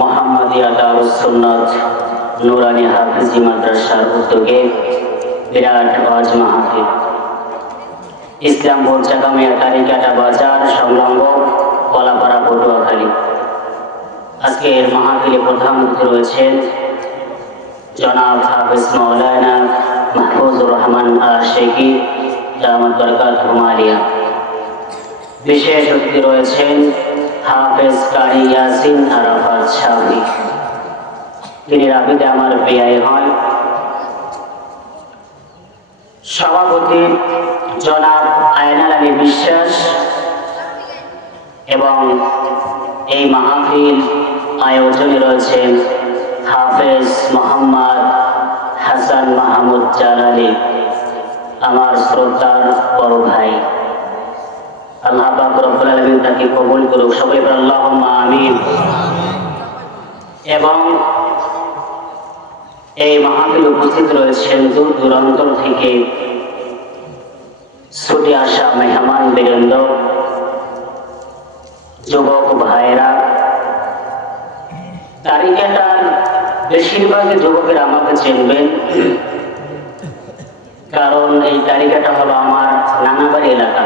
মোহাম্মদিয়া দারুস সুন্নাত নুরানি হাফিজি মাদ্রাসার উদ্যোগে বিরাট ওয়াজ মাহফিল ইসলামপুর চাকামিয়া তারিকাটা বাজার সংলগ্ন কলাপাড়া পটুয়াখালী। আজকের মাহফিলে প্রধান অতিথি রয়েছেন জনাব হাফিজ মাওলানা মাহফুজুর রহমান আশিকি দামাত বরকাতুহু আলিয়া। বিশেষ অতিথি রয়েছেন হাফেজ কারি ইয়াসিন আরাফাত শাফি, তিনি রাবিতে আমার বিআই হন। সভাপতি জনাব আয়নাল আলী বিশ্বাস এবং এই মাহফিল আয়োজনে রয়েছেন হাফেজ মোহাম্মদ হাসান মাহমুদ জালালি, আমার শ্রদ্ধার বড় ভাই। আল্লাহ পাক রব্বুল আলামিন তাকে কবুল করুক, সবাই বলেন আল্লাহুম্মা আমিন। এবং এই মাহফিলে উপস্থিত রয়েছেন দূর দূরান্ত থেকে ছুটে আসা মেহমান বৃন্দ, যুবক ভাইরা। তারিকাটার বেশিরভাগই যুবকেরা আমাকে চিনবেন, কারণ এই তালিকাটা হলো আমার নানাবাড়ি এলাকা।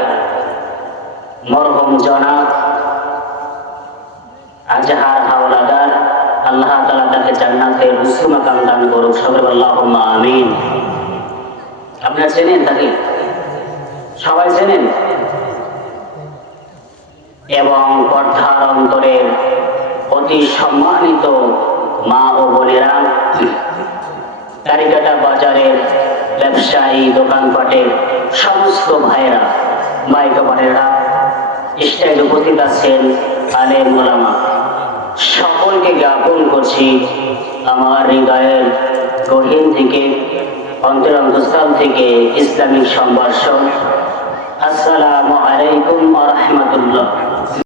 মরহুম জনাব আজহার হাওলাদার, আল্লাহ তাআলা তাকে জান্নাতের উচ্চ মাকাম দান করুক, সবাই আল্লাহুম্মা আমিন। আপনারা চেনেন তাকে? সবাই চেনেন? এবং পর্দার অন্তরের অতি সম্মানিত মা ও বোনেরা, তারিকাটা বাজারের ব্যবসায়ী, দোকানপাটের সমস্ত ভাইয়েরা, মাইকা বোনেরা, স্টেজে উপস্থিত আছেন আলেম ওলামা, সকলকে জ্ঞাপন করছি আমার হৃদয়ের গহীন থেকে, অন্তরস্থল থেকে ইসলামিক সম্ভাষণ